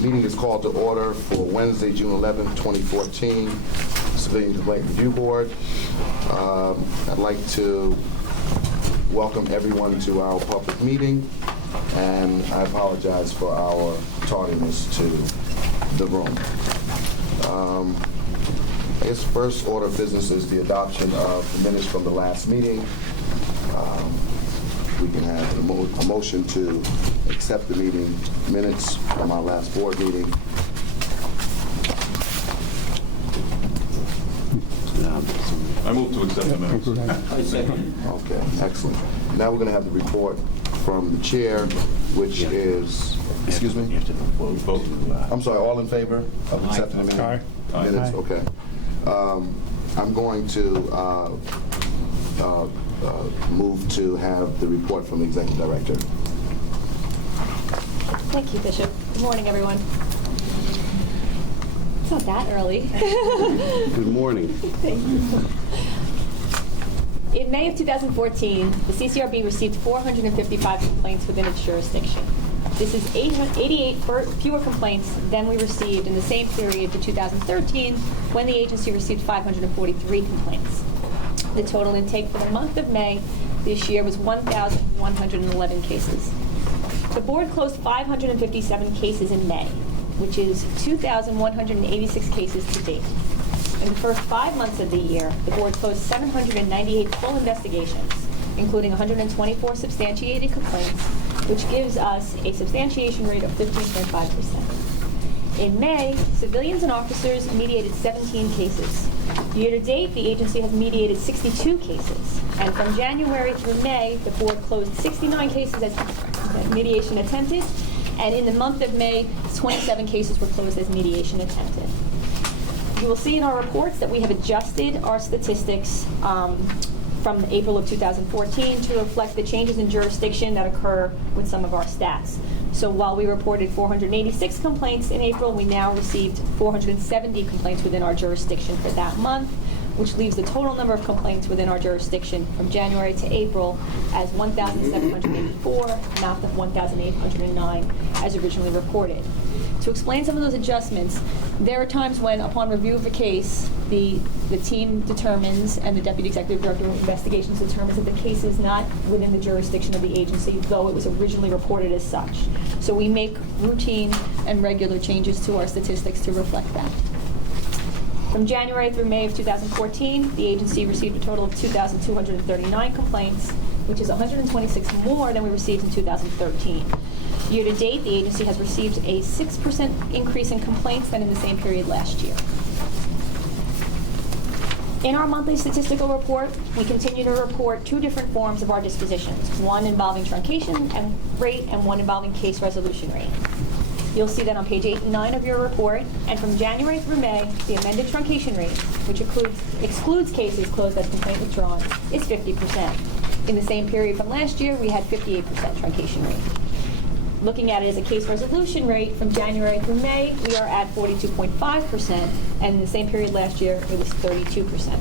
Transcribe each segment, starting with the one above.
Meeting is called to order for Wednesday, June 11, 2014, Civilian Complaint Review Board. I'd like to welcome everyone to our public meeting, and I apologize for our tardiness to the room. I guess first order of business is the adoption of the minutes from the last meeting. We can have a motion to accept the meeting minutes from our last board meeting. I move to accept the minutes. Okay, excellent. Now we're going to have the report from the chair, which is, excuse me? I'm sorry, all in favor of accepting the minutes? Minutes, okay. I'm going to move to have the report from the executive director. Thank you, Bishop. Good morning, everyone. It's not that early. Good morning. Thank you. In May of 2014, the CCRB received 455 complaints within its jurisdiction. This is 88 fewer complaints than we received in the same period for 2013, when the agency received 543 complaints. The total intake for the month of May this year was 1,111 cases. The board closed 557 cases in May, which is 2,186 cases to date. In the first 5 months of the year, the board closed 798 full investigations, including 124 substantiated complaints, which gives us a substantiation rate of 15.5%. In May, civilians and officers mediated 17 cases. Year to date, the agency has mediated 62 cases. And from January through May, the board closed 69 cases as mediation attempted. And in the month of May, 27 cases were closed as mediation attempted. You will see in our reports that we have adjusted our statistics from April of 2014 to reflect the changes in jurisdiction that occur with some of our stats. So while we reported 486 complaints in April, we now received 470 complaints within our jurisdiction for that month, which leaves the total number of complaints within our jurisdiction from January to April as 1,784, not the 1,809 as originally reported. To explain some of those adjustments, there are times when, upon review of a case, the team determines, and the Deputy Executive Director of Investigations determines that the case is not within the jurisdiction of the agency, though it was originally reported as such. So we make routine and regular changes to our statistics to reflect that. From January through May of 2014, the agency received a total of 2,239 complaints, which is 126 more than we received in 2013. Year to date, the agency has received a 6% increase in complaints than in the same period last year. In our monthly statistical report, we continue to report two different forms of our dispositions, one involving truncation and rate and one involving case resolution rate. You'll see that on page 8 and 9 of your report, and from January through May, the amended truncation rate, which excludes cases closed as complaint withdrawn, is 50%. In the same period from last year, we had 58% truncation rate. Looking at it as a case resolution rate, from January through May, we are at 42.5%, and in the same period last year, it was 32%.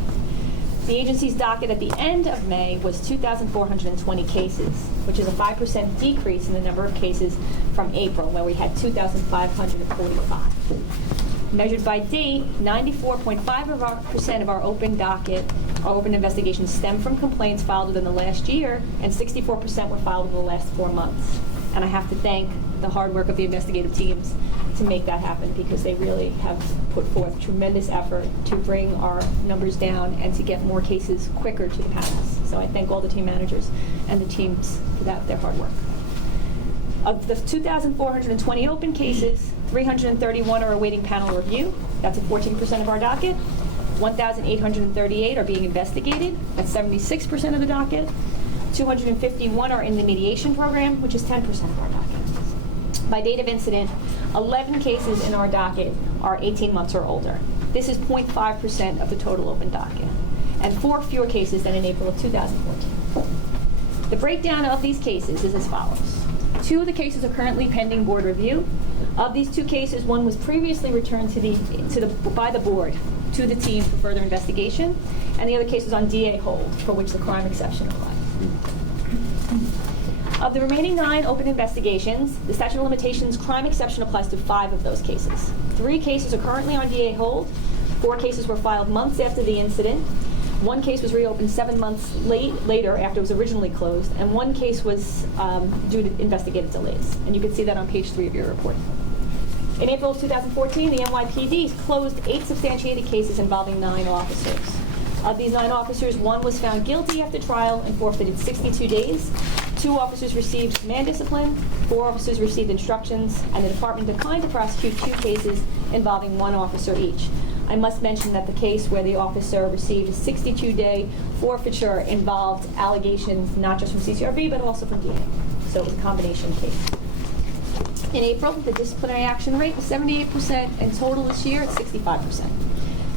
The agency's docket at the end of May was 2,420 cases, which is a 5% decrease in the number of cases from April, where we had 2,545. Measured by date, 94.5% of our open docket, our open investigations stem from complaints filed within the last year, and 64% were filed in the last 4 months. And I have to thank the hard work of the investigative teams to make that happen, because they really have put forth tremendous effort to bring our numbers down and to get more cases quicker to the panels. So I thank all the team managers and the teams for their hard work. Of the 2,420 open cases, 331 are awaiting panel review. That's at 14% of our docket. 1,838 are being investigated. That's 76% of the docket. 251 are in the mediation program, which is 10% of our docket. By date of incident, 11 cases in our docket are 18 months or older. This is 0.5% of the total open docket, and 4 fewer cases than in April of 2014. The breakdown of these cases is as follows. 2 of the cases are currently pending board review. Of these 2 cases, one was previously returned by the board to the team for further investigation, and the other case was on DA hold, for which the crime exception applies. Of the remaining 9 open investigations, the statute of limitations crime exception applies to 5 of those cases. 3 cases are currently on DA hold. 4 cases were filed months after the incident. 1 case was reopened 7 months later after it was originally closed, and 1 case was due to investigative delays. And you can see that on page 3 of your report. In April of 2014, the NYPD closed 8 substantiated cases involving 9 officers. Of these 9 officers, 1 was found guilty after trial and forfeited 62 days. 2 officers received command discipline, 4 officers received instructions, and the department declined to prosecute 2 cases involving 1 officer each. I must mention that the case where the officer received a 62-day forfeiture involved allegations not just from CCRB, but also from DA. So it was a combination case. In April, the disciplinary action rate was 78%, and total this year it's 65%.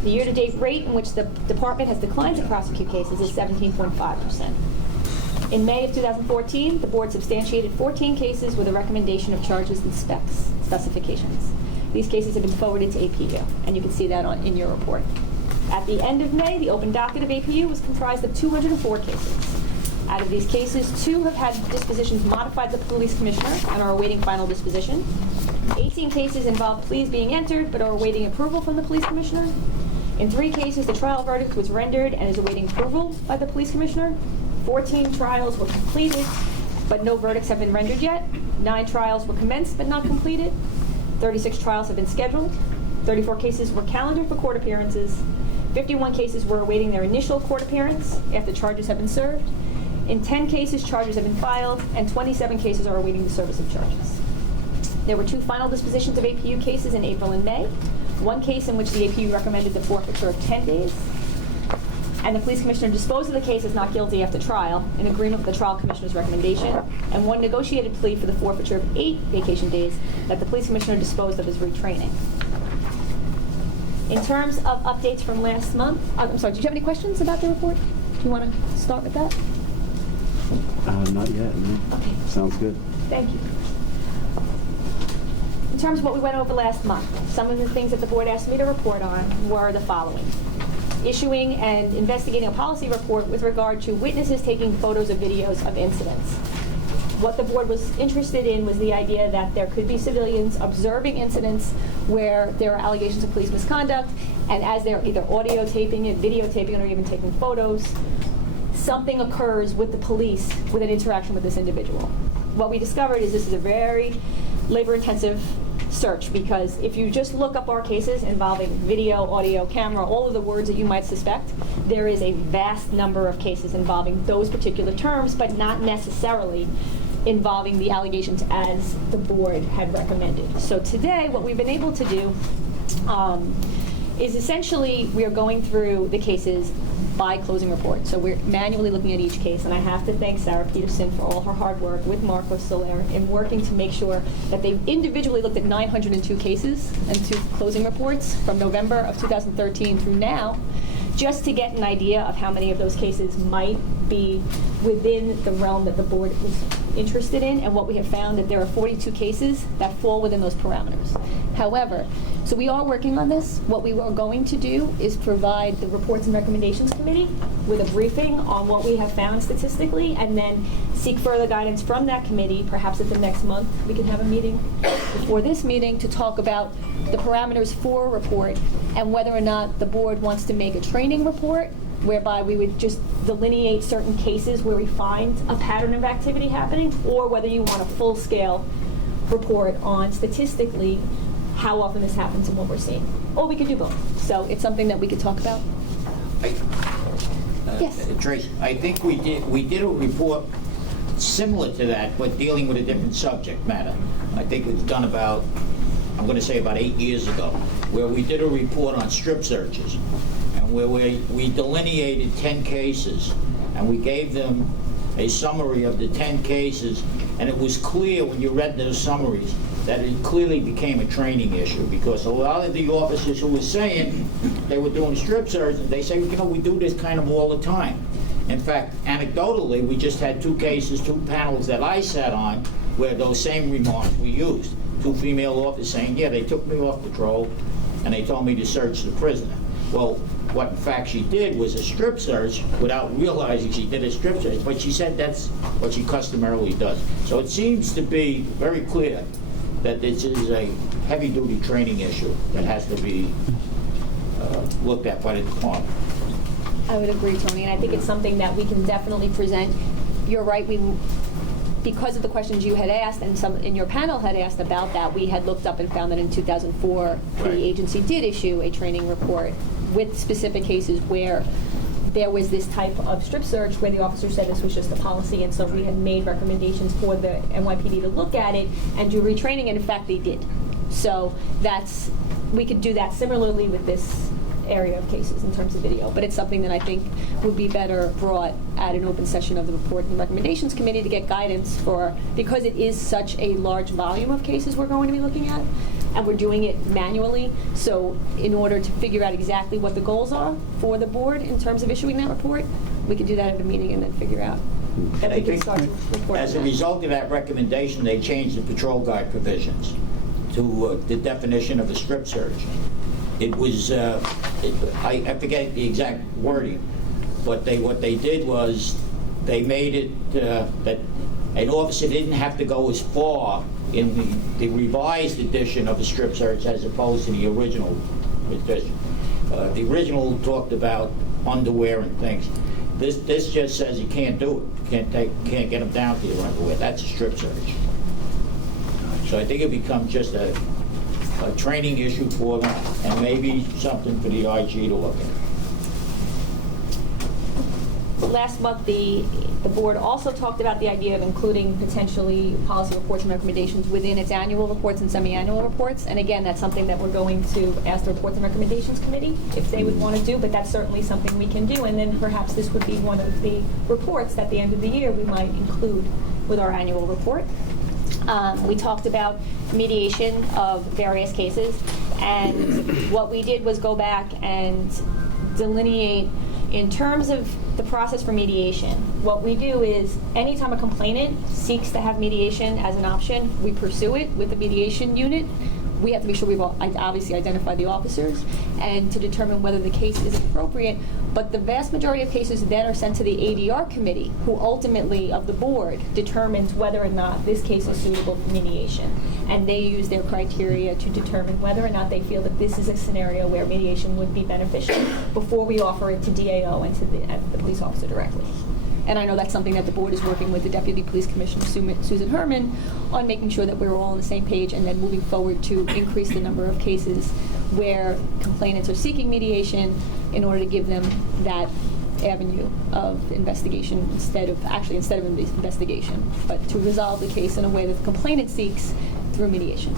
The year-to-date rate in which the department has declined to prosecute cases is 17.5%. In May of 2014, the board substantiated 14 cases with a recommendation of charges and specifications. These cases have been forwarded to APU, and you can see that in your report. At the end of May, the open docket of APU was comprised of 204 cases. Out of these cases, 2 have had dispositions modified by the police commissioner and are awaiting final disposition. 18 cases involve pleas being entered but are awaiting approval from the police commissioner. In 3 cases, the trial verdict was rendered and is awaiting approval by the police commissioner. 14 trials were completed, but no verdicts have been rendered yet. 9 trials were commenced but not completed. 36 trials have been scheduled. 34 cases were calendared for court appearances. 51 cases were awaiting their initial court appearance after charges have been served. In 10 cases, charges have been filed, and 27 cases are awaiting the service of charges. There were 2 final dispositions of APU cases in April and May. 1 case in which the APU recommended the forfeiture of 10 days, and the police commissioner disposed of the case as not guilty after trial, in agreement with the trial commissioner's recommendation, and 1 negotiated plea for the forfeiture of 8 vacation days that the police commissioner disposed of as retraining. In terms of updates from last month, I'm sorry, did you have any questions about the report? Do you want to start with that? Not yet, no. Okay. Sounds good. Thank you. In terms of what we went over last month, some of the things that the board asked me to report on were the following. Issuing and investigating a policy report with regard to witnesses taking photos or videos of incidents. What the board was interested in was the idea that there could be civilians observing incidents where there are allegations of police misconduct, and as they're either audio taping it, videotaping it, or even taking photos, something occurs with the police with an interaction with this individual. What we discovered is this is a very labor-intensive search, because if you just look up our cases involving video, audio, camera, all of the words that you might suspect, there is a vast number of cases involving those particular terms, but not necessarily involving the allegations as the board had recommended. So today, what we've been able to do is essentially we are going through the cases by closing report. So we're manually looking at each case, and I have to thank Sarah Peterson for all her hard work with Marco Soler in working to make sure that they individually looked at 902 cases and 2 closing reports from November of 2013 through now, just to get an idea of how many of those cases might be within the realm that the board is interested in. And what we have found that there are 42 cases that fall within those parameters. However, so we are working on this. What we are going to do is provide the Reports and Recommendations Committee with a briefing on what we have found statistically, and then seek further guidance from that committee. Perhaps at the next month we can have a meeting before this meeting to talk about the parameters for a report and whether or not the board wants to make a training report whereby we would just delineate certain cases where we find a pattern of activity happening, or whether you want a full-scale report on statistically how often this happens and what we're seeing. Or we could do both. So it's something that we could talk about. Yes. Trace, I think we did a report similar to that, but dealing with a different subject matter. I think it was done about, I'm going to say about 8 years ago, where we did a report on strip searches, and where we delineated 10 cases, and we gave them a summary of the 10 cases, and it was clear when you read those summaries that it clearly became a training issue, because a lot of the officers who were saying they were doing strip searches, they say, you know, we do this kind of all the time. In fact, anecdotally, we just had 2 cases, 2 panels that I sat on, where those same remarks were used. 2 female officers saying, yeah, they took me off patrol and they told me to search the prisoner. Well, what in fact she did was a strip search without realizing she did a strip search, but she said that's what she customarily does. So it seems to be very clear that this is a heavy-duty training issue that has to be looked at by the department. I would agree, Tony, and I think it's something that we can definitely present. You're right, because of the questions you had asked and some in your panel had asked about that, we had looked up and found that in 2004, Right. the agency did issue a training report with specific cases where there was this type of strip search where the officer said this was just a policy, and so we had made recommendations for the NYPD to look at it and do retraining, and in fact they did. So we could do that similarly with this area of cases in terms of video, but it's something that I think would be better brought at an open session of the report and recommendations committee to get guidance for, because it is such a large volume of cases we're going to be looking at, and we're doing it manually. So in order to figure out exactly what the goals are for the board in terms of issuing that report, we could do that at a meeting and then figure out. And I we can think start to report as a on that. result of that recommendation, they changed the patrol guide provisions to the definition of a strip search. It was, I forget the exact wording, but what they did was they made it that an officer didn't have to go as far in the revised edition of a strip search as opposed to the original edition. The original talked about underwear and things. This just says you can't do it. You can't get them down to your underwear. That's a strip search. So I think it becomes just a training issue for them, and maybe something for the IG to look at. Last month, the board also talked about the idea of including potentially policy reports and recommendations within its annual reports and semi-annual reports. And again, that's something that we're going to ask the Reports and Recommendations Committee if they would want to do, but that's certainly something we can do. And then perhaps this would be one of the reports at the end of the year we might include with our annual report. We talked about mediation of various cases, and what we did was go back and delineate in terms of the process for mediation. What we do is anytime a complainant seeks to have mediation as an option, we pursue it with the mediation unit. We have to make sure we've obviously identified the officers and to determine whether the case is appropriate. But the vast majority of cases then are sent to the ADR committee, who ultimately, of the board, determines whether or not this case is suitable for mediation. And they use their criteria to determine whether or not they feel that this is a scenario where mediation would be beneficial before we offer it to DAO and to the police officer directly. And I know that's something that the board is working with the Deputy Police Commissioner, Susan Herman, on making sure that we're all on the same page and then moving forward to increase the number of cases where complainants are seeking mediation in order to give them that avenue of investigation instead of investigation, but to resolve the case in a way that the complainant seeks through mediation.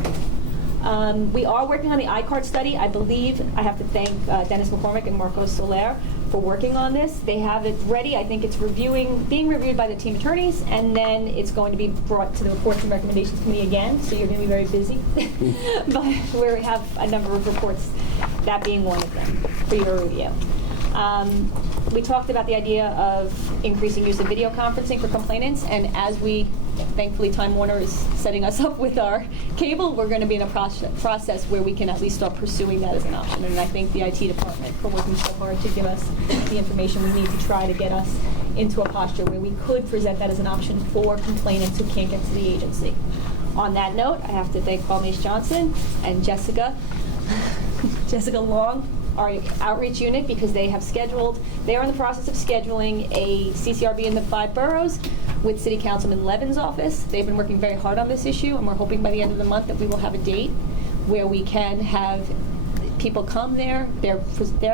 We are working on the I-CARD study. I believe I have to thank Dennis McCormick and Marcos Soler for working on this. They have it ready. I think it's being reviewed by the team attorneys, and then it's going to be brought to the Reports and Recommendations Committee again, so you're going to be very busy. But we have a number of reports, that being one of them, for your review. We talked about the idea of increasing use of video conferencing for complainants, and as thankfully Time Warner is setting us up with our cable, we're going to be in a process where we can at least start pursuing that as an option. And I thank the IT department for working so hard to give us the information we need to try to get us into a posture where we could present that as an option for complainants who can't get to the agency. On that note, I have to thank Paul Mace Johnson and Jessica Long, our outreach unit, because they are in the process of scheduling a CCRB in the 5 boroughs with City Councilman Levin's office. They've been working very hard on this issue, and we're hoping by the end of the month that we will have a date where we can have people come there. They're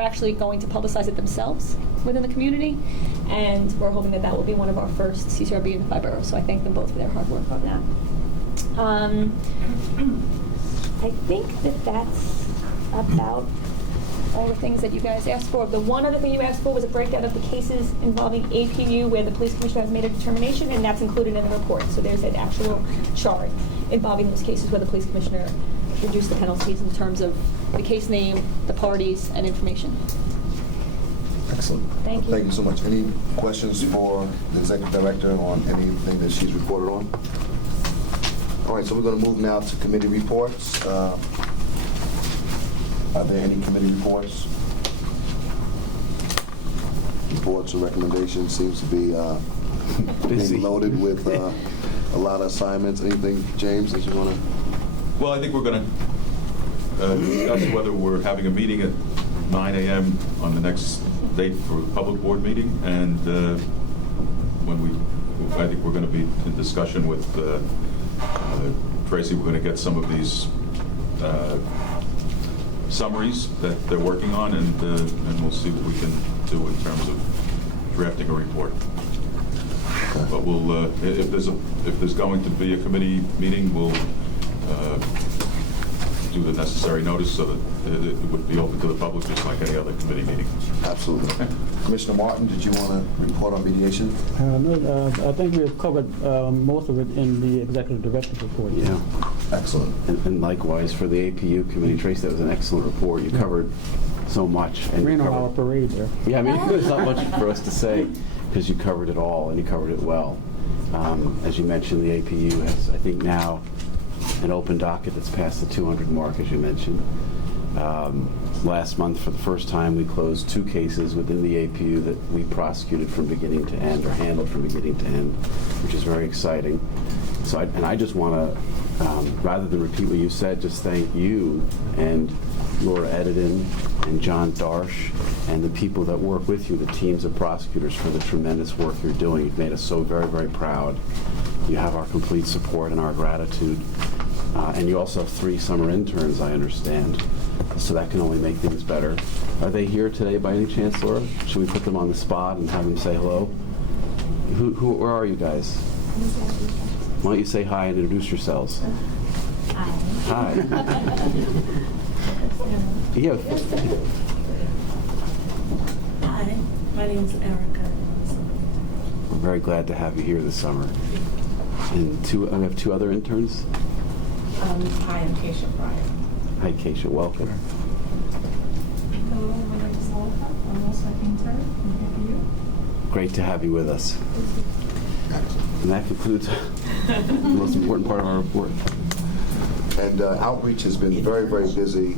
actually going to publicize it themselves within the community, and we're hoping that that will be one of our first CCRB in the 5 boroughs. So I thank them both for their hard work on that. I think that's about all the things that you guys asked for. The one other thing you asked for was a breakdown of the cases involving APU where the police commissioner has made a determination, and that's included in the report. So there's an actual chart involving those cases where the police commissioner reduced the penalties in terms of the case name, the parties, and information. Excellent. Thank you. Thank you so much. Any questions for the executive director on anything that she's reported on? All right, so we're going to move now to committee reports. Are there any committee reports? reports or recommendations. Seems to be Busy. being loaded with a lot of assignments. Anything, James, that you want to? Well, I think we're going to discuss whether we're having a meeting at 9 a.m. on the next date for the public board meeting, and I think we're going to be in discussion with Tracy. We're going to get some of these summaries that they're working on, and we'll see what we can do in terms of drafting a report. But we'll, if there's going to be a committee meeting, we'll do the necessary notice so that it would be open to the public just like any other committee meeting. Absolutely. Commissioner Martin, did you want to report on mediation? No, I think we've covered most of it in the executive director's report. Yeah. Excellent. And likewise for the APU committee, Trace, that was an excellent report. You covered so much. And Ran you on our covered, parade there. yeah, I mean, there's not much for us to say because you covered it all and you covered it well. As you mentioned, the APU has, I think, now an open docket that's past the 200 mark, as you mentioned. Last month, for the first time, we closed 2 cases within the APU that we prosecuted from beginning to end, or handled from beginning to end, which is very exciting. So, I just want to, rather than repeat what you said, just thank you and Laura Edidin and John Darsh and the people that work with you, the teams of prosecutors, for the tremendous work you're doing. You've made us so very, very proud. You have our complete support and our gratitude. And you also have 3 summer interns, I understand, so that can only make things better. Are they here today by any chance, Laura? Should we put them on the spot and have them say hello? Where are you guys? Why don't you say hi and introduce yourselves? Hi. Yeah. Hi, my name is Erica. We're very glad to have you here this summer. And we have 2 other interns. Hi, I'm Keisha Pryor. Hi, Keisha. Welcome. Hello, my name is Olga. I'm also an intern in APU. Great to have you with us. And that concludes the most important part of our report. And outreach has been very, very busy.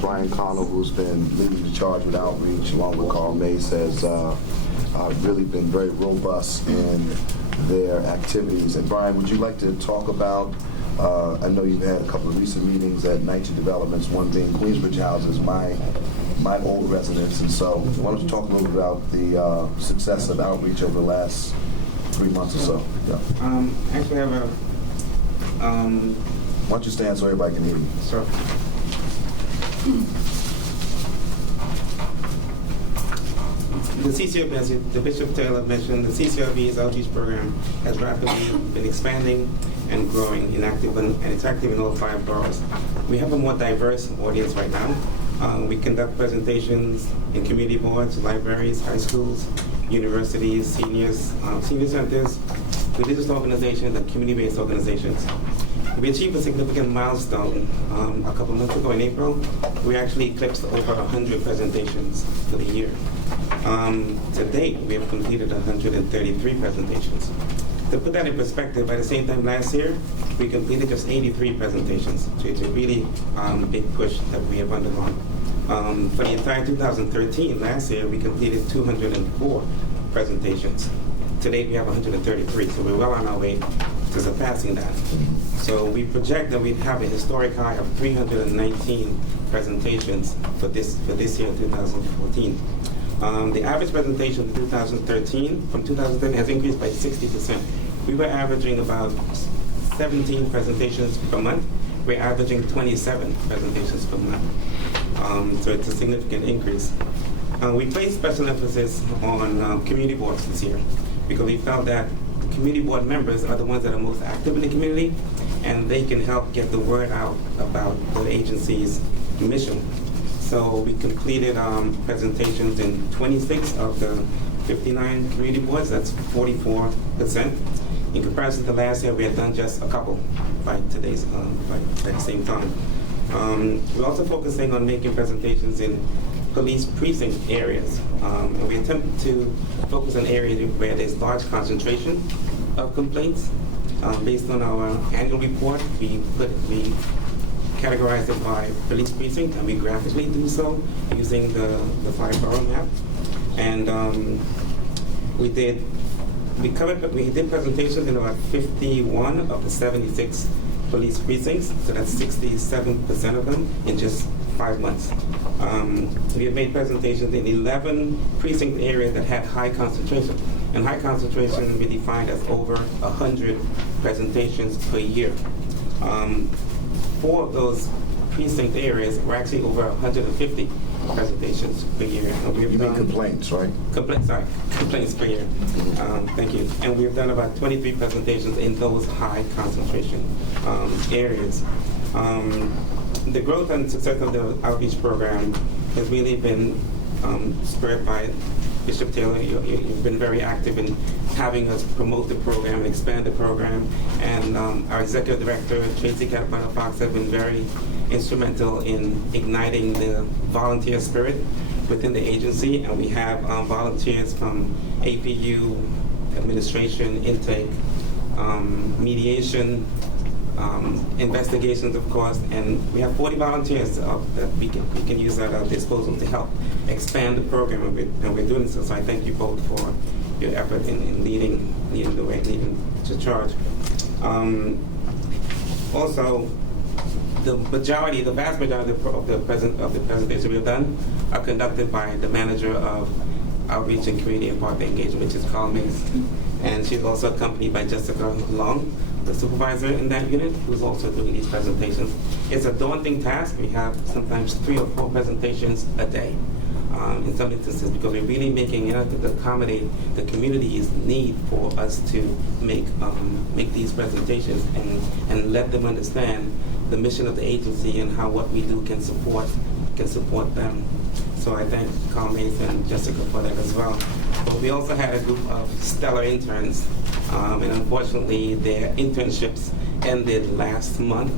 Brian Connell, who's been leading the charge with outreach, along with Carl Mace, has really been very robust in their activities. And Brian, would you like to talk about, I know you've had a couple of recent meetings at NYC developments, one being Queensbridge Houses, my old residence. And so why don't you talk a little bit about the success of outreach over the last 3 months or so? Yeah. Actually, I have a. Why don't you stand so everybody can hear you? Sure. The CCRB, as the Bishop Taylor mentioned, the CCRB's outreach program has rapidly been expanding and growing, and it's active in all 5 boroughs. We have a more diverse audience right now. We conduct presentations in community boards, libraries, high schools, universities, senior centers, religious organizations, and community-based organizations. We achieved a significant milestone a couple months ago in April. We actually eclipsed over 100 presentations for the year. To date, we have completed 133 presentations. To put that in perspective, by the same time last year, we completed just 83 presentations. So it's a really big push that we have undergone. For the entire 2013, last year, we completed 204 presentations. To date, we have 133, so we're well on our way to surpassing that. So we project that we'd have a historic high of 319 presentations for this year, 2014. The average presentation from 2013 has increased by 60%. We were averaging about 17 presentations per month. We're averaging 27 presentations per month. So it's a significant increase. We placed special emphasis on community boards this year because we felt that the community board members are the ones that are most active in the community, and they can help get the word out about the agency's mission. So we completed presentations in 26 of the 59 community boards. That's 44%. In comparison to last year, we had done just a couple by today's by the same time. We're also focusing on making presentations in police precinct areas, and we attempt to focus on areas where there's large concentration of complaints. Based on our annual report, we categorize it by police precinct, and we graphically do so using the 5-borough map. And we did presentations in about 51 of the 76 police precincts, so that's 67% of them in just 5 months. We have made presentations in 11 precinct areas that had high concentration. And high concentration we defined as over 100 presentations per year. 4 of those precinct areas were actually over 150 presentations per year. And we've You mean done complaints, right? complaints per year. Thank you. And we've done about 23 presentations in those high concentration areas. The growth and success of the outreach program has really been spurred by Bishop Taylor. You've been very active in having us promote the program and expand the program. And our executive director, Tracy Caterpillar Fox, have been very instrumental in igniting the volunteer spirit within the agency. And we have volunteers from APU, administration, intake, mediation, investigations, of course, and we have 40 volunteers that we can use at our disposal to help expand the program, and we're doing so. So I thank you both for your effort in leading the way, leading the charge. Also, the vast majority of the presentations we've done are conducted by the manager of Outreach and Community and Partner Engagement, which is Carl Mays, and she's also accompanied by Jessica Long, the supervisor in that unit, who's also doing these presentations. It's a daunting task. We have sometimes 3 or 4 presentations a day in some instances, because we're really making it to accommodate the community's need for us to make these presentations and let them understand the mission of the agency and how what we do can support them. So I thank Carl Mays and Jessica for that as well. But we also had a group of stellar interns, and unfortunately their internships ended last month,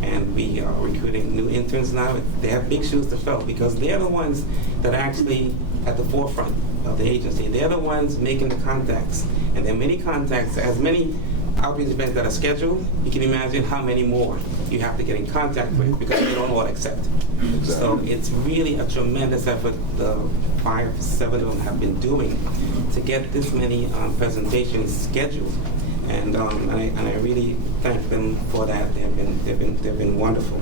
and we are recruiting new interns now. They have big shoes to fill, because they're the ones that are actually at the forefront of the agency. They're the ones making the contacts, and there are many contacts, as many outreach events that are scheduled. You can imagine how many more you have to get in contact with, because they don't all accept. Exactly. So it's really a tremendous effort the 5, 7 of them have been doing to get this many presentations scheduled, and I really thank them for that. They've been wonderful.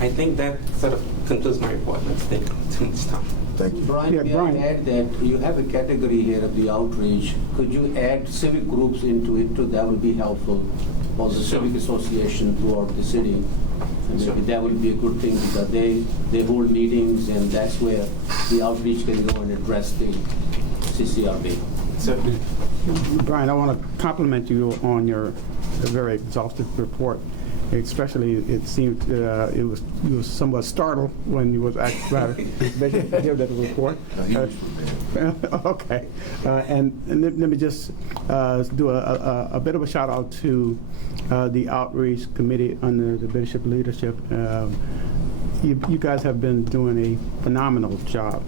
I think that sort of concludes my report. Let's take too much time. Thank you. Brian, Yeah, may Brian. I add that you have a category here of the outreach. Could you add civic groups into it too? That would be helpful. Or the civic association throughout the city. And Sure. maybe that would be a good thing, because they hold meetings, and that's where the outreach can go and address the CCRB. Certainly. Brian, I want to compliment you on your very exhaustive report. Especially, it seemed you was somewhat startled when you was asked about it. Give that report. Okay, and let me just do a bit of a shout out to the outreach committee under the bishop leadership. You guys have been doing a phenomenal job.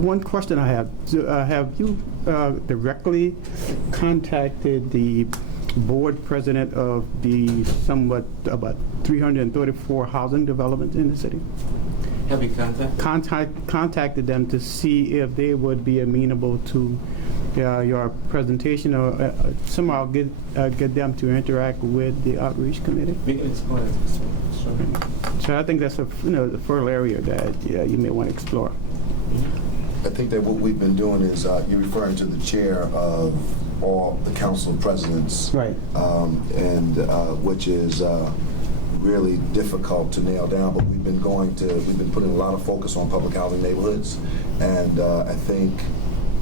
One question I have you directly contacted the board president of the about 334 housing developments in the city? Have you Contacted them to see if they would be amenable to your presentation, or somehow get them to interact with the outreach committee? We can explore that. So I think that's the first area that you may want to explore. I think that what we've been doing is, you're referring to the chair of all the council presidents. Right. And which is really difficult to nail down, but we've been putting a lot of focus on public housing neighborhoods. And I think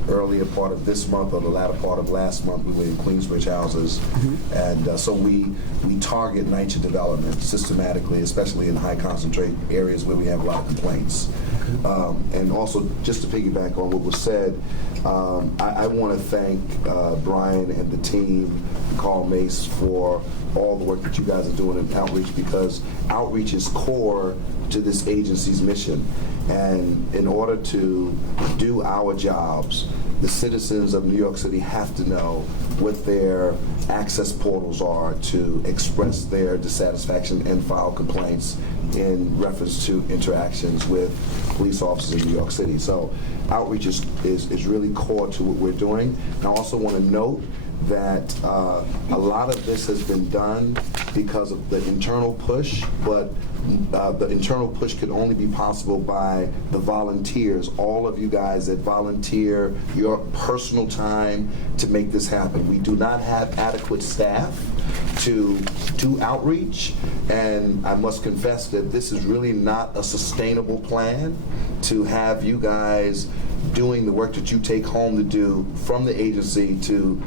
earlier part of this month or the latter part of last month, we were in Queensbridge houses. Mm-hmm. And so we target NYCHA development systematically, especially in high concentrate areas where we have a lot of complaints. And also, just to piggyback on what was said, I want to thank Brian and the team, Carl Mace, for all the work that you guys are doing in outreach, because outreach is core to this agency's mission. And in order to do our jobs, the citizens of New York City have to know what their access portals are to express their dissatisfaction and file complaints in reference to interactions with police officers in New York City. So outreach is really core to what we're doing. And I also want to note that a lot of this has been done because of the internal push, but the internal push could only be possible by the volunteers, all of you guys that volunteer your personal time to make this happen. We do not have adequate staff to do outreach, and I must confess that this is really not a sustainable plan to have you guys doing the work that you take home to do from the agency to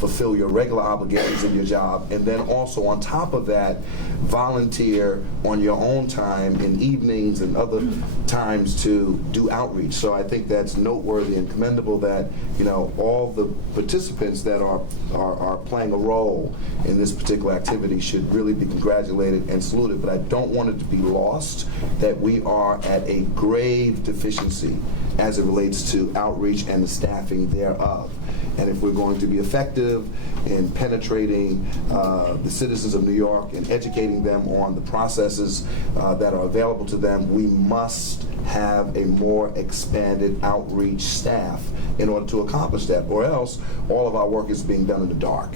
fulfill your regular obligations in your job, and then also on top of that, volunteer on your own time in evenings and other times to do outreach. So I think that's noteworthy and commendable that, you know, all the participants that are playing a role in this particular activity should really be congratulated and saluted. But I don't want it to be lost that we are at a grave deficiency as it relates to outreach and the staffing thereof. And if we're going to be effective in penetrating the citizens of New York and educating them on the processes that are available to them, we must have a more expanded outreach staff in order to accomplish that, or else all of our work is being done in the dark.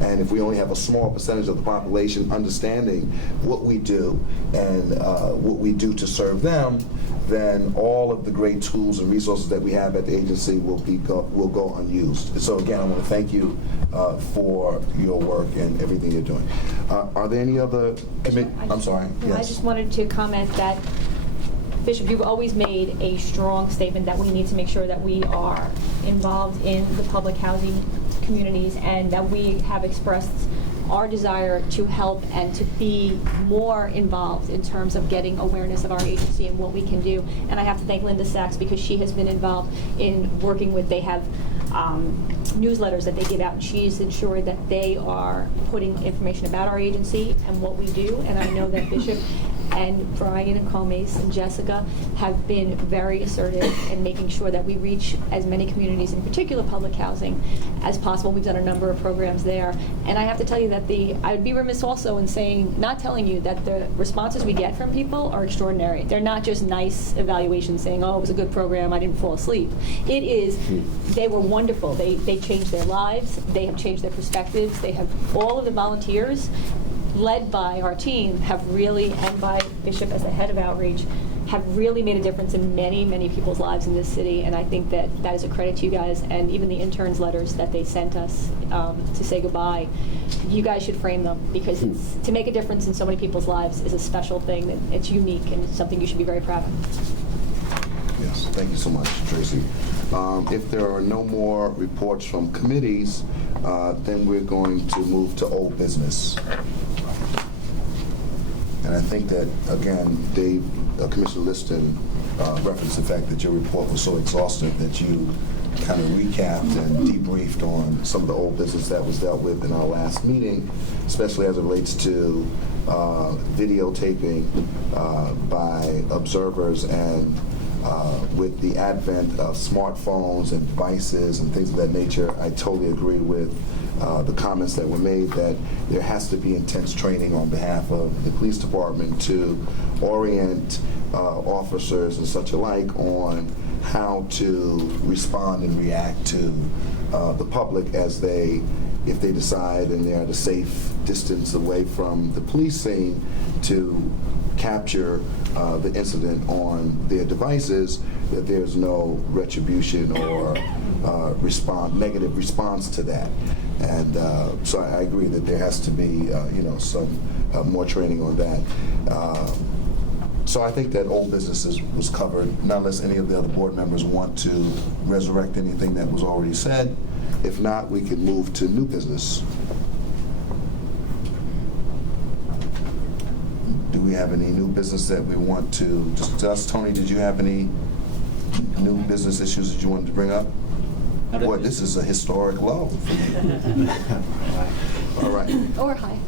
And if we only have a small percentage of the population understanding what we do and what we do to serve them, then all of the great tools and resources that we have at the agency will go unused. So again, I want to thank you for your work and everything you're doing. Are there any other I'm sorry. Yes. I just wanted to comment that, Bishop, you've always made a strong statement that we need to make sure that we are involved in the public housing communities, and that we have expressed our desire to help and to be more involved in terms of getting awareness of our agency and what we can do. And I have to thank Linda Sachs, because she has been involved in working with, they have newsletters that they give out, and she's ensured that they are putting information about our agency and what we do. And I know that Bishop and Brian and Comace and Jessica have been very assertive in making sure that we reach as many communities, in particular public housing, as possible. We've done a number of programs there. And I have to tell you that I would be remiss also in not telling you that the responses we get from people are extraordinary. They're not just nice evaluations saying, oh, it was a good program, I didn't fall asleep. It is, they were wonderful. They changed their lives. They have changed their perspectives. They have, all of the volunteers led by our team have really, and by Bishop as the head of outreach, have really made a difference in many, many people's lives in this city. And I think that that is a credit to you guys, and even the interns' letters that they sent us to say goodbye. You guys should frame them, because to make a difference in so many people's lives is a special thing. It's unique, and it's something you should be very proud of. Yes, thank you so much, Tracy. If there are no more reports from committees, then we're going to move to old business. And I think that, again, Commissioner Liston referenced the fact that your report was so exhaustive that you kind of recapped and debriefed on some of the old business that was dealt with in our last meeting, especially as it relates to videotaping by observers, and with the advent of smartphones and devices and things of that nature. I totally agree with the comments that were made that there has to be intense training on behalf of the police department to orient officers and such alike on how to respond and react to the public if they decide and they're at a safe distance away from the police scene to capture the incident on their devices, that there's no retribution or negative response to that. And so I agree that there has to be some more training on that. So I think that old business was covered, not unless any of the other board members want to resurrect anything that was already said. If not, we can move to new business. Do we have any new business that we want to discuss? Tony, did you have any new business issues that you wanted to bring up? Boy, this is a historic low. All right. Or high.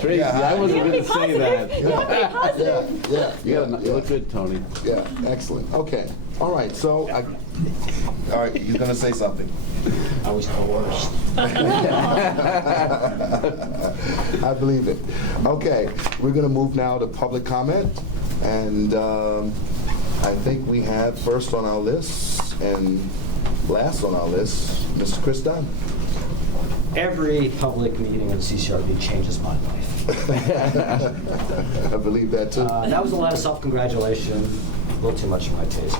Tracy, I wasn't going to say that. Yeah. You look good, Tony. Yeah, excellent. Okay. All right, so, all right, he's going to say something. I was coerced. I believe it. Okay, we're going to move now to public comment. And I think we have first on our list and last on our list, Mr. Chris Dunn. Every public meeting of the CCRB changes my life. I believe that too. That was a lot of self-congratulation, a little too much for my taste.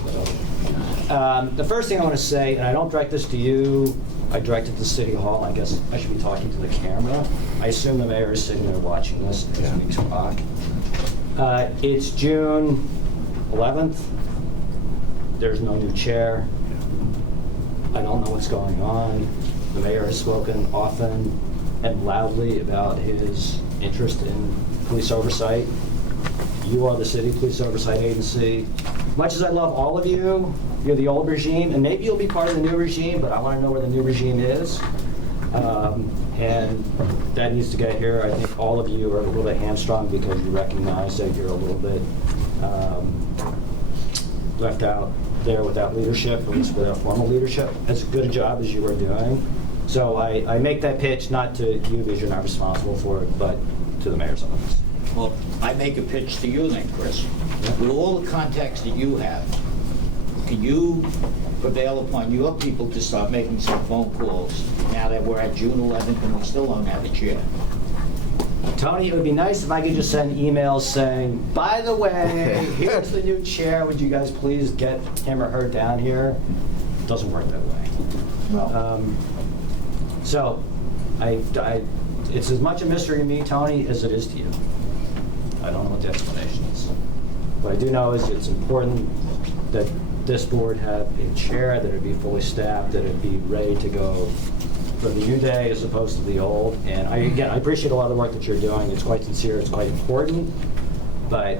But the first thing I want to say, and I don't direct this to you, I direct it to City Hall. I guess I should be talking to the camera. I assume the mayor is sitting there watching this as we talk. It's June 11th. There's no new chair. I don't know what's going on. The mayor has spoken often and loudly about his interest in police oversight. You are the city police oversight agency. Much as I love all of you, you're the old regime, and maybe you'll be part of the new regime, but I want to know where the new regime is. And that needs to get here. I think all of you are a little bit hamstrung because you recognize that you're a little bit left out there without leadership, at least without formal leadership, as good a job as you are doing. So I make that pitch not to you because you're not responsible for it, but to the mayor's office. Well, I make a pitch to you then, Chris. With all the contacts that you have, can you prevail upon your people to start making some phone calls now that we're at June 11th and we still don't have a chair? Tony, it would be nice if I could just send emails saying, by the way, here's the new chair. Would you guys please get him or her down here? It doesn't work that way. So it's as much a mystery to me, Tony, as it is to you. I don't know what the explanation is. What I do know is it's important that this board have a chair, that it be fully staffed, that it be ready to go for the new day as opposed to the old. And I appreciate a lot of the work that you're doing. It's quite sincere, it's quite important, but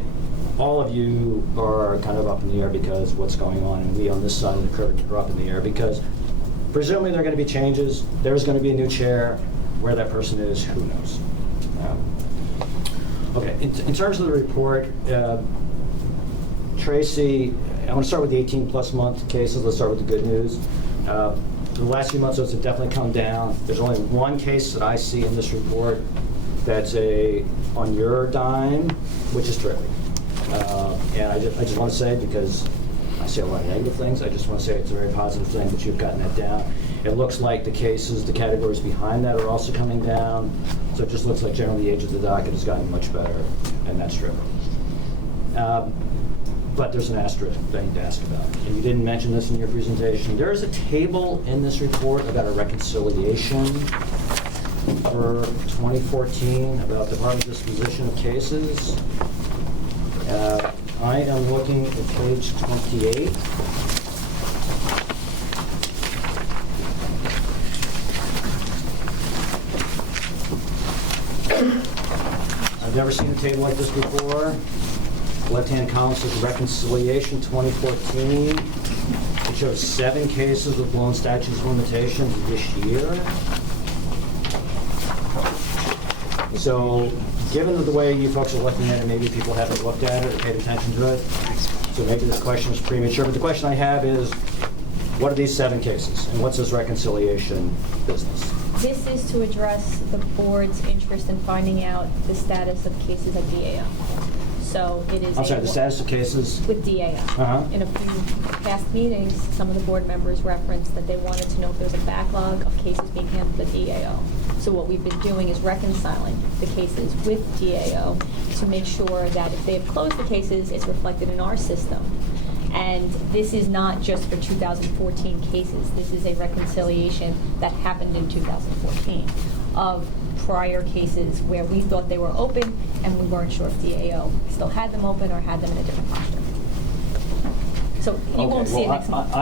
all of you are kind of up in the air because what's going on, and we on this side of the curtain are up in the air because presumably there are going to be changes. There's going to be a new chair. Where that person is, who knows? Okay, in terms of the report, Tracy, I want to start with the 18-plus month cases. Let's start with the good news. The last few months, those have definitely come down. There's only one case that I see in this report that's on your dime, which is terrific. And I just want to say, because I say a lot of negative things, I just want to say it's a very positive thing that you've gotten that down. It looks like the cases, the categories behind that are also coming down. So it just looks like generally the age of the docket has gotten much better, and that's true. But there's an asterisk that I need to ask about. And you didn't mention this in your presentation. There is a table in this report about a reconciliation for 2014 about Department disposition of cases. I am looking at page 28. I've never seen a table like this before. Left-hand column says reconciliation 2014. It shows 7 cases with blown statutes of limitations this year. So, given the way you folks are looking at it, maybe people haven't looked at it or paid attention to it. So maybe this question is premature. But the question I have is, what are these 7 cases, and what's this reconciliation business? This is to address the board's interest in finding out the status of cases at DAO. So it is. I'm sorry, the status of cases? With DAO. In a few past meetings, some of the board members referenced that they wanted to know if there's a backlog of cases being handled at DAO. So what we've been doing is reconciling the cases with DAO to make sure that if they have closed the cases, it's reflected in our system. And this is not just for 2014 cases. This is a reconciliation that happened in 2014 of prior cases where we thought they were open and we weren't sure if DAO still had them open or had them in a different posture. So you won't see it next month.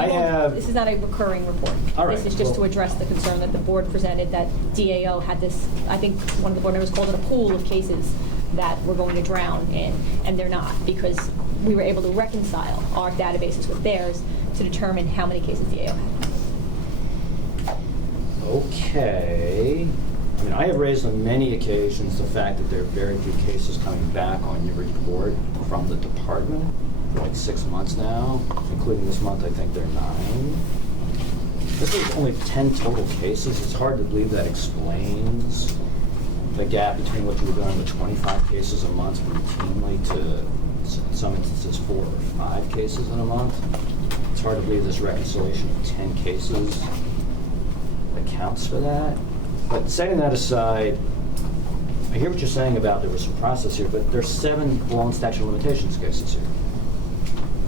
This is not a recurring report. All right, This is just to address the concern that the board presented that DAO had this, I think one of the board members called it a pool of cases that we're going to drown in, and they're not, because we were able to reconcile our databases with theirs to determine how many cases the AO had. Okay. I mean, I have raised on many occasions the fact that there are very few cases coming back on your report from the department for like 6 months now, including this month. I think there are 9. This is only 10 total cases. It's hard to believe that explains the gap between what you were doing with 25 cases a month routinely to, in some instances, 4 or 5 cases in a month. It's hard to believe this reconciliation of 10 cases accounts for that. But setting that aside, I hear what you're saying about there was some process here, but there's 7 blown statute of limitations cases here,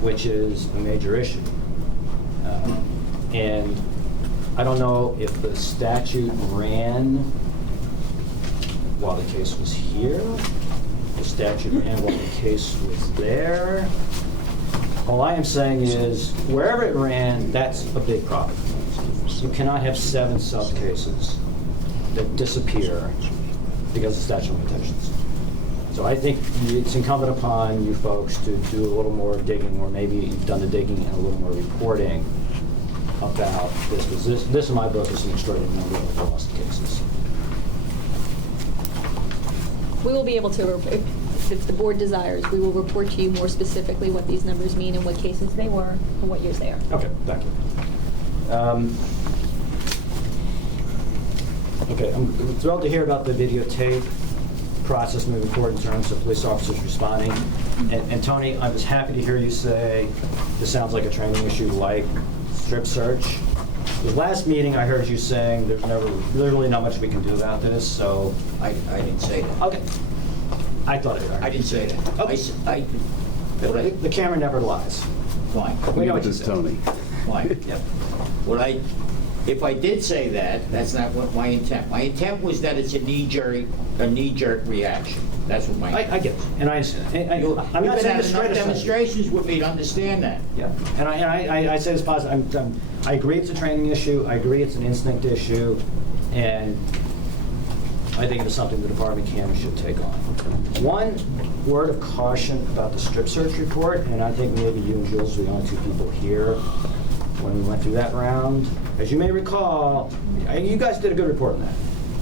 which is a major issue. And I don't know if the statute ran while the case was here, the statute ran while the case was there. All I am saying is, wherever it ran, that's a big problem. You cannot have 7 sub-cases that disappear because of statute of limitations. So I think it's incumbent upon you folks to do a little more digging, or maybe you've done the digging and a little more reporting about this, because this in my book is an extraordinary number of lost cases. We will be able to, if the board desires, we will report to you more specifically what these numbers mean and what cases they were and what years they are. Okay, thank you. Okay, I'm thrilled to hear about the videotape process moving forward in terms of police officers responding. And Tony, I was happy to hear you say this sounds like a training issue like strip search. The last meeting I heard you saying there's really not much we can do about this, so. I didn't say that. Okay. I thought it. I didn't say that. Okay. The camera never lies. Fine. We know what Neither you does said. Tony. Fine. Yep. If I did say that, that's not what my intent. My intent was that it's a knee-jerk reaction. That's what my intent. I get it, and I understand. I'm You've not been saying having this straight enough aside. demonstrations with me to understand that. Yeah, and I say this positive. I agree it's a training issue. I agree it's an instinct issue, and I think it's something the department can and should take on. One word of caution about the strip search report, and I think maybe you and Jules were the only 2 people here when we went through that round. As you may recall, you guys did a good report on that.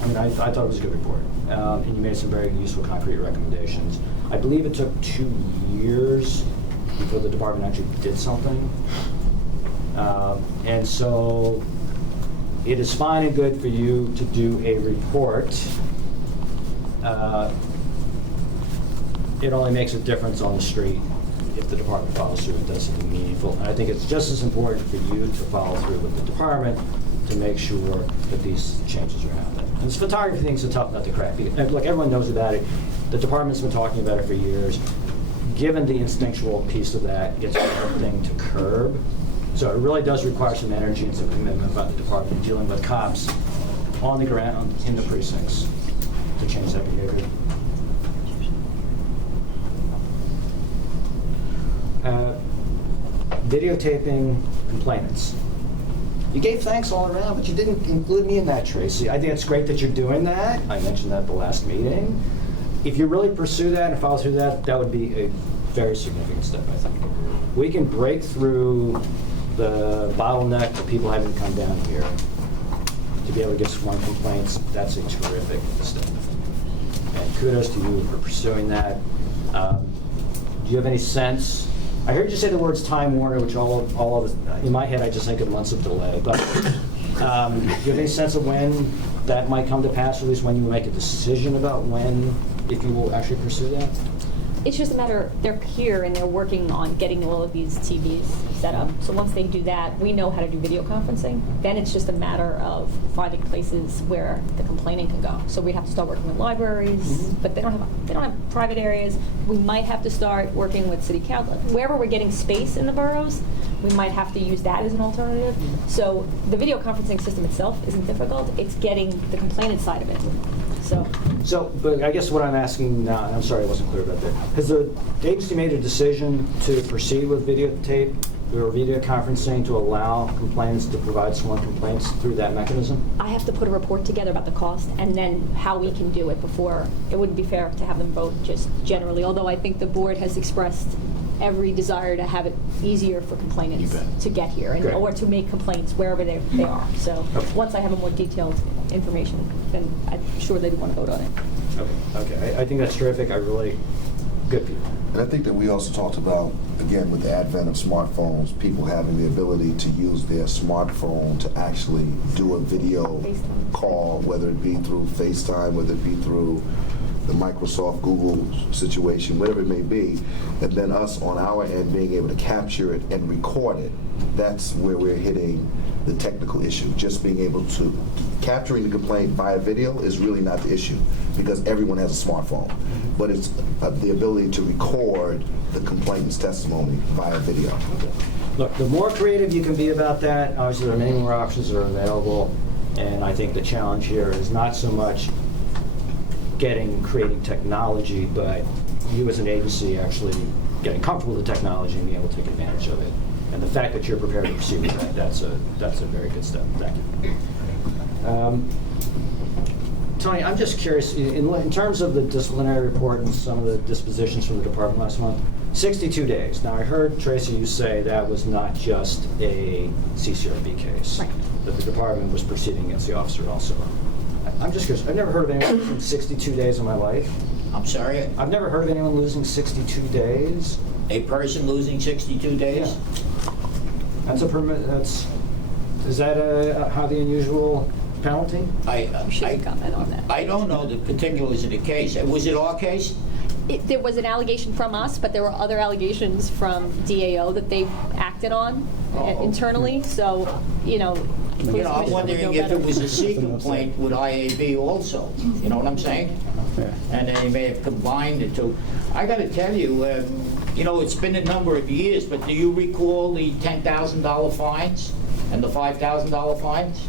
I mean, I thought it was a good report, and you made some very useful, concrete recommendations. I believe it took 2 years before the department actually did something. And so it is fine and good for you to do a report. It only makes a difference on the street if the department follows through and does something meaningful. And I think it's just as important for you to follow through with the department to make sure that these changes are happening. And this photography thing's a tough nut to crack. Look, everyone knows about it. The department's been talking about it for years. Given the instinctual piece of that, it's a hard thing to curb. So it really does require some energy and some commitment by the department dealing with cops on the ground in the precincts to change that behavior. Videotaping complainants. You gave thanks all around, but you didn't include me in that, Tracy. I think it's great that you're doing that. I mentioned that at the last meeting. If you really pursue that and follow through that, that would be a very significant step, I think. We can break through the bottleneck of people having to come down here to be able to get sworn complaints. That's a terrific step. And kudos to you for pursuing that. Do you have any sense? I heard you say the words Time Warner, which all of in my head I just think of months of delay. But do you have any sense of when that might come to pass, or at least when you make a decision about when, if you will actually pursue that? It's just a matter, they're here and they're working on getting all of these TVs set up. So once they do that, we know how to do video conferencing. Then it's just a matter of finding places where the complaining can go. So we have to start working with libraries, but they don't have private areas. We might have to start working with city council. Wherever we're getting space in the boroughs, we might have to use that as an alternative. So the video conferencing system itself isn't difficult. It's getting the complainant side of it. So, but I guess what I'm asking now, and I'm sorry I wasn't clear about that, has the agency made a decision to proceed with videotape or video conferencing to allow complainants to provide sworn complaints through that mechanism? I have to put a report together about the cost and then how we can do it before. It wouldn't be fair to have them vote just generally, although I think the board has expressed every desire to have it easier for complainants You bet. to get here and, Great. or to make complaints wherever they are. So once I have a more detailed information, then I'm sure they'd want to vote on it. Okay, I think that's terrific. I really, good people. And I think that we also talked about, again, with the advent of smartphones, people having the ability to use their smartphone to actually do a video FaceTime. call, whether it be through FaceTime, whether it be through the Microsoft, Google situation, whatever it may be, and then us on our end being able to capture it and record it. That's where we're hitting the technical issue. Just being able to capturing the complaint via video is really not the issue because everyone has a smartphone. But it's the ability to record the complainant's testimony via video. Look, the more creative you can be about that, obviously there are many more options that are available, and I think the challenge here is not so much creating technology, but you as an agency actually getting comfortable with the technology and being able to take advantage of it. And the fact that you're prepared to proceed with that, that's a very good step. Thank you. Tony, I'm just curious, in terms of the disciplinary report and some of the dispositions from the department last month, 62 days. Now, I heard, Tracy, you say that was not just a CCRB case, Right. that the department was proceeding against the officer also. I'm just curious, I've never heard of anyone losing 62 days in my life. I'm sorry, I've never heard of anyone losing 62 days. a person losing 62 days? That's a permit, is that a highly unusual penalty? You should comment on that. I don't know the particulars of the case. Was it our case? There was an allegation from us, but there were other allegations from DAO that they acted on internally. So, You know, I'm wondering if it was a C complaint with IAB also. You know what I'm saying? And they may have combined the two. I got to tell you, it's been a number of years, but do you recall the $10,000 fines and the $5,000 fines?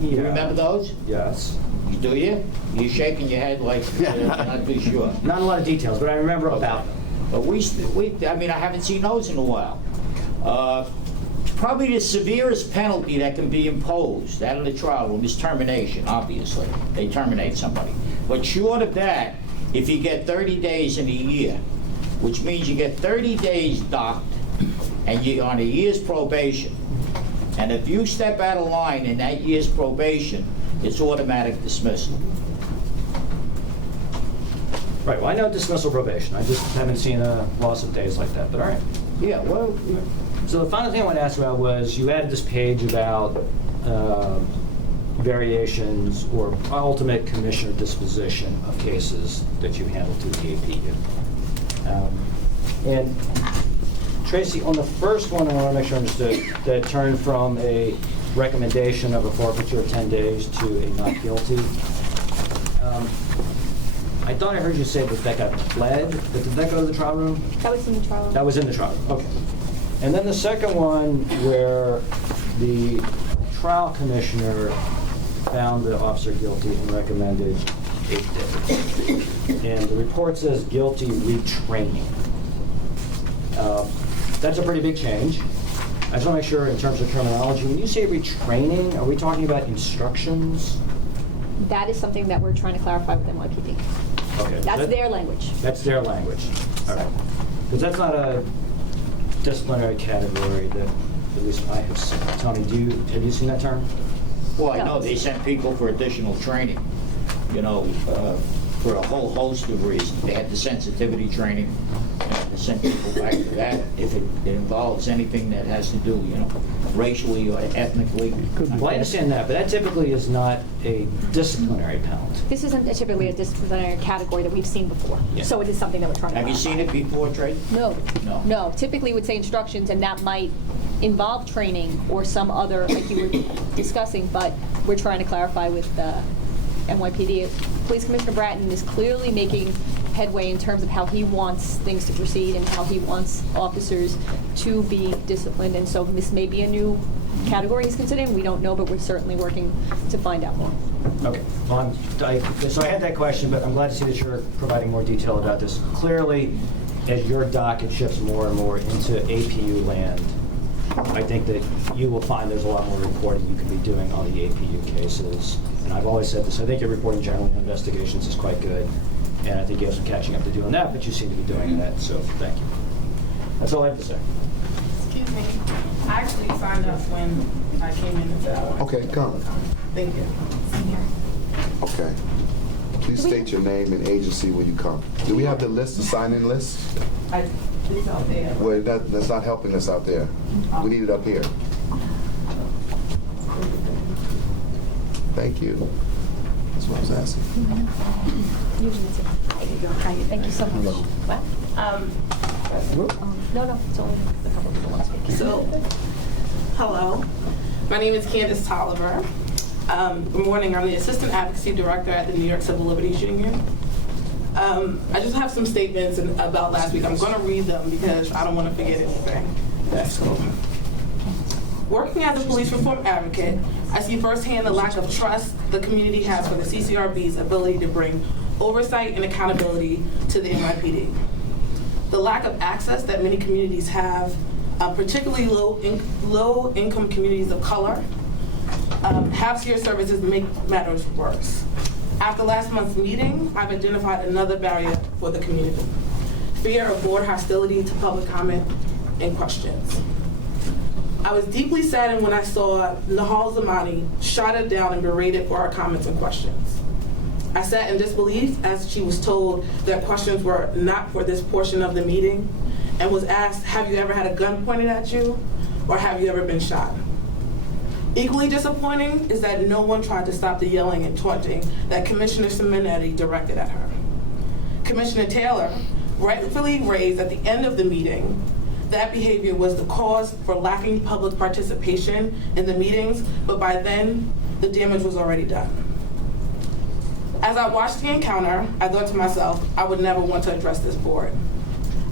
You Yeah. remember those? Yes. Do you? You're shaking your head like you're not too sure. Not a lot of details, but I remember about them. But I haven't seen those in a while. Probably the severest penalty that can be imposed out of the trial room is termination, obviously. They terminate somebody. But short of that, if you get 30 days in a year, which means you get 30 days docked, and you're on a year's probation, and if you step out of line in that year's probation, it's automatic dismissal. Right, well, I know dismissal probation. I just haven't seen a loss of days like that, but all right. Yeah, well, So the final thing I want to ask about was you added this page about variations or ultimate commissioner disposition of cases that you handle through the APU. And Tracy, on the first one, I want to make sure I understood that it turned from a recommendation of a forfeiture of 10 days to a not guilty. I thought I heard you say that got pled, but did that go to the trial room? That was in the trial. That was in the trial room, okay. And then the second one where the trial commissioner found the officer guilty and recommended 8 days. And the report says guilty retraining. That's a pretty big change. I just want to make sure in terms of terminology, when you say retraining, are we talking about instructions? That is something that we're trying to clarify with NYPD. Okay. That's their language. That's their language. All right. Because that's not a disciplinary category that at least I have seen. Tony, have you seen that term? well, I know No. they sent people for additional training, for a whole host of reasons. They had the sensitivity training. They sent people back to that if it involves anything that has to do, racially or ethnically. Well, I understand that, but that typically is not a disciplinary penalty. This isn't typically a disciplinary category that we've seen before. Yeah. So it is something that we're trying to Have you clarify. seen it before, Trey? No. No. No. Typically would say instructions, and that might involve training or some other, like you were discussing, but we're trying to clarify with NYPD. Police Commissioner Bratton is clearly making headway in terms of how he wants things to proceed and how he wants officers to be disciplined. And so this may be a new category he's considering. We don't know, but we're certainly working to find out more. Okay. Well, so I had that question, but I'm glad to see that you're providing more detail about this. Clearly, as your docket shifts more and more into APU land, I think that you will find there's a lot more reporting you can be doing on the APU cases. And I've always said this, I think your reporting generally on investigations is quite good. And I think you have some catching up to do on that, but you seem to be doing that, so thank you. That's all I have to say. Excuse me. I actually signed up when I came in and said I wanted Okay, come. Thank you. Okay. Please state your name and agency when you come. Do we have the list, the sign-in list? It's out there. Well, that's not helping us out there. We need it up here. Thank you. That's what I was asking. Thank you so much. What? No, it's only a couple of people want to speak. So, hello. My name is Candace Tolliver. Good morning. I'm the Assistant Advocacy Director at the New York Civil Liberties Union. I just have some statements about last week. I'm going to read them because I don't want to forget anything. That's cool. Working as a police reform advocate, I see firsthand the lack of trust the community has for the CCRB's ability to bring oversight and accountability to the NYPD. The lack of access that many communities have, particularly low-income communities of color, have shared services make matters worse. After last month's meeting, I've identified another barrier for the community: fear of board hostility to public comment and questions. I was deeply saddened when I saw Nahal Zamani shouted down and berated for our comments and questions. I sat in disbelief as she was told that questions were not for this portion of the meeting, and was asked, have you ever had a gun pointed at you, or have you ever been shot? Equally disappointing is that no one tried to stop the yelling and taunting that Commissioner Simonetti directed at her. Commissioner Taylor rightfully raised at the end of the meeting that behavior was the cause for lacking public participation in the meetings, but by then, the damage was already done. As I watched the encounter, I thought to myself, I would never want to address this board.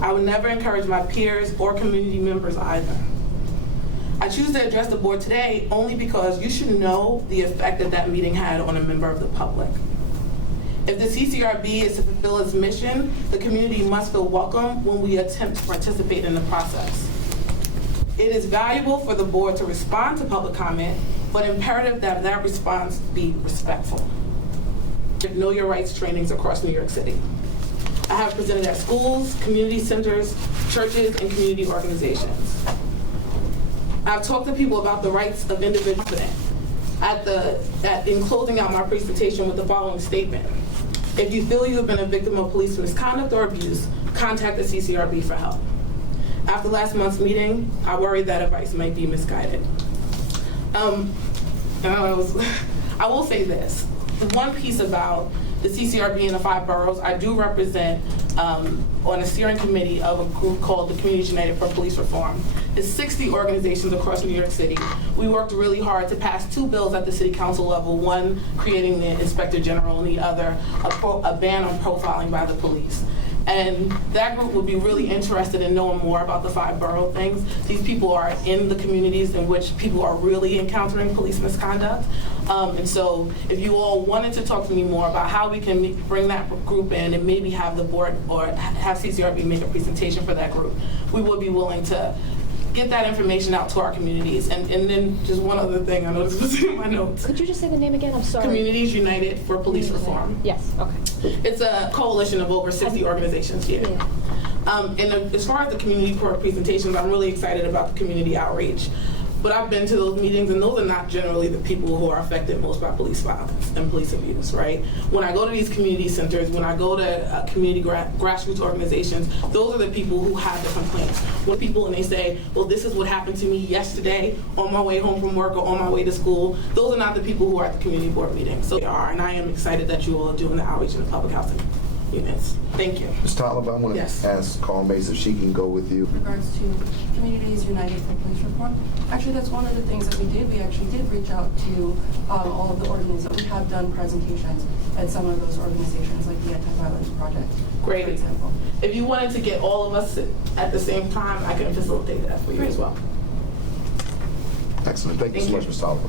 I would never encourage my peers or community members either. I choose to address the board today only because you should know the effect that that meeting had on a member of the public. If the CCRB is to fulfill its mission, the community must feel welcome when we attempt to participate in the process. It is valuable for the board to respond to public comment, but imperative that that response be respectful. Know Your Rights trainings across New York City. I have presented at schools, community centers, churches, and community organizations. I've talked to people about the rights of individuals in closing out my presentation with the following statement. If you feel you have been a victim of police misconduct or abuse, contact the CCRB for help. After last month's meeting, I worried that advice might be misguided. I will say this. One piece about the CCRB and the 5 boroughs, I do represent on a steering committee of a group called the Communities United for Police Reform. It's 60 organizations across New York City. We worked really hard to pass 2 bills at the city council level, one creating the inspector general and the other a ban on profiling by the police. And that group would be really interested in knowing more about the 5 borough things. These people are in the communities in which people are really encountering police misconduct. And so if you all wanted to talk to me more about how we can bring that group in and maybe have the board or have CCRB make a presentation for that group, we would be willing to get that information out to our communities. And then just one other thing, I know this was in my notes. Could you just say the name again? I'm sorry. Communities United for Police Reform. Yes, okay. It's a coalition of over 60 organizations here. And as far as the community court presentations, I'm really excited about the community outreach. But I've been to those meetings, and those are not generally the people who are affected most by police violence and police abuse, right? When I go to these community centers, when I go to community grassroots organizations, those are the people who have the complaints. When people, and they say, well, this is what happened to me yesterday on my way home from work or on my way to school, those are not the people who are at the community board meeting. So they are, and I am excited that you all are doing the outreach in the public housing units. Thank you. Ms. Tolliver, I want to ask Carl Mace if she can go with you. In regards to Communities United for Police Reform, actually that's one of the things that we did. We actually did reach out to all of the organizations. We have done presentations at some of those organizations, like the Anti-Violence Project, Great. for example. If you wanted to get all of us at the same time, I can facilitate that for you as well. Excellent. Thank you so much, Ms. Tolliver.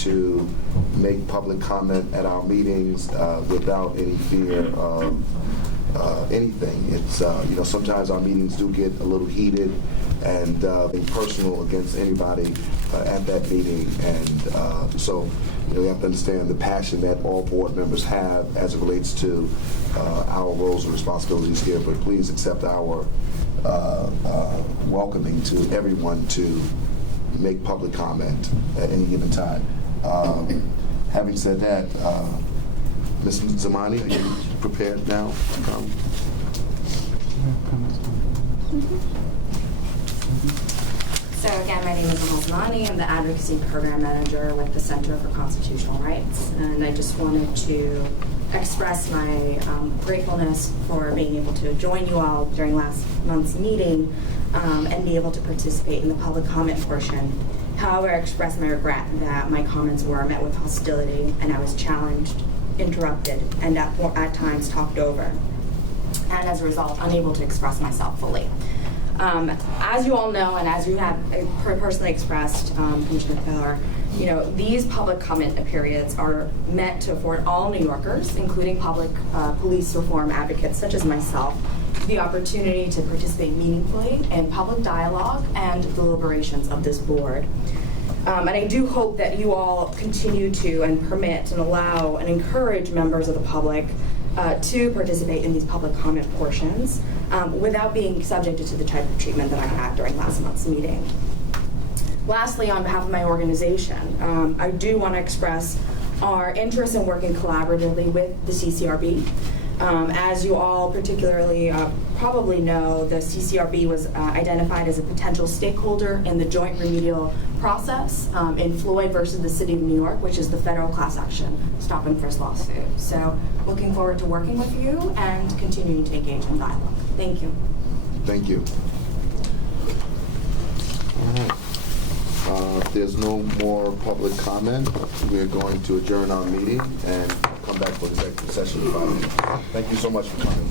To make public comment at our meetings without any fear of anything. It's, sometimes our meetings do get a little heated and personal against anybody at that meeting. And so, we have to understand the passion that all board members have as it relates to our roles and responsibilities here. But please accept our welcoming to everyone to make public comment at any given time. Having said that, Ms. Zamani, are you prepared now to come? So again, my name is Amal Zamani. I'm the Advocacy Program Manager with the Center for Constitutional Rights. And I just wanted to express my gratefulness for being able to join you all during last month's meeting and be able to participate in the public comment portion. However, I express my regret that my comments were met with hostility and I was challenged, interrupted, and at times talked over. And as a result, unable to express myself fully. As you all know, and as you have personally expressed, Commissioner Keller, you know, these public comment periods are meant to afford all New Yorkers, including public police reform advocates such as myself, the opportunity to participate meaningfully in public dialogue and deliberations of this board. And I do hope that you all continue to and permit and allow and encourage members of the public to participate in these public comment portions without being subjected to the type of treatment that I had during last month's meeting. Lastly, on behalf of my organization, I do want to express our interest in working collaboratively with the CCRB. As you all particularly probably know, the CCRB was identified as a potential stakeholder in the joint remedial process in Floyd versus the City of New York, which is the federal class action stop and frisk lawsuit. So looking forward to working with you and continuing to engage in dialogue. Thank you. Thank you. All right. If there's no more public comment, we're going to adjourn our meeting and come back for executive session in 5 minutes. Thank you so much for coming.